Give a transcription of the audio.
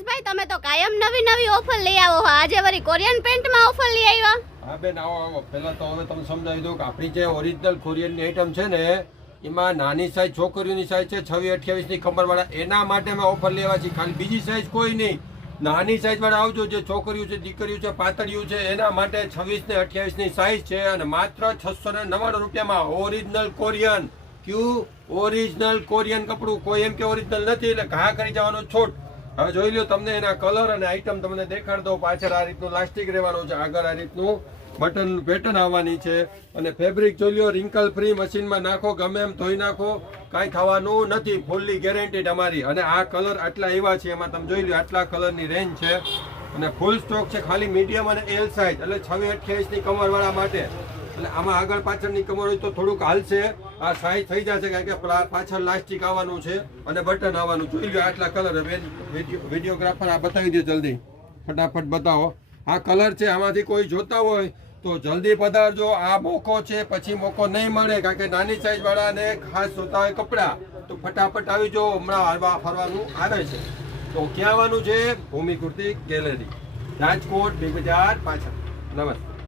હરેશભાઈ તમે તો કાયમ નવી નવી ઓફર લઈ આવો છો, આજે વળી કોરિયન પેન્ટમાં ઓફર લઈ આવ્યા? હા બેન, આવો આવો. પહેલા તો હવે તમને સમજાવી દઉં કે આપણી જે ઓરિજિનલ કોરિયનની આઈટમ છે ને એમાં નાની સાઈઝ છોકરીઓની સાઈઝ છે 26-28 ની કમરવાળા, એના માટે મેં ઓફર લેવા છે. ખાલી બીજી સાઈઝ કોઈ નહીં, નાની સાઈઝ વાળા આવજો. જે છોકરીઓ છે, દીકરીઓ છે, પાતળીઓ છે, એના માટે 26 ને 28 ની સાઈઝ છે અને માત્ર 699 રૂપિયામાં ઓરિજિનલ કોરિયન. ક્યુ ઓરિજિનલ કોરિયન કપડું, કોઈ એમ કે ઓરિજિનલ નથી એટલે ઘા કરી જવાનો છોટ. હવે જોઈ લો, તમને એના કલર અને આઈટમ તમને દેખાડ દો. પાછળ આ રીતનું લાસ્ટિક રહેવાનું છે, આગળ આ રીતનું બટન પેટર્ન આવવાની છે અને ફેબ્રિક જોઈ લો, રિંકલ ફ્રી. મશીનમાં નાખો, ગમે એમ ધોઈ નાખો, કાંઈ થવાનું નથી, ફૂલ્લી ગેરંટી તમારી. અને આ કલર આટલા એવા છે, એમાં તમે જોઈ લો આટલા કલરની રેન્જ છે અને ફૂલ સ્ટોક છે. ખાલી મીડિયમ અને એલ સાઇઝ એટલે 26-28 ની કમરવાળા માટે. એટલે આમાં આગળ પાછળની કમર હોય તો થોડુંક હાલશે, આ સાઈઝ થઈ જશે કારણ કે પાછળ લાસ્ટિક આવવાનું છે અને બટન આવવાનું. જોઈ લો આટલા કલર. બેન વિડીયોગ્રાફર આ બતાવી દો, જલ્દી ફટાફટ બતાવો. આ કલર છે, આમાંથી કોઈ જોતા હોય તો જલ્દી પધારજો. આ મોકો છે, પછી મોકો નહીં મળે કારણ કે નાની સાઈઝ વાળાને ખાસ જોતા હોય કપડાં તો ફટાફટ આવી જાઓ. હમણાં હરવા ફરવાનું આવે છે તો ક્યાં આવવાનું છે? ભૂમિ કુર્તી ગેલેરી, રાજકોટ, બિગ બજાર પાછળ. નમસ્તે.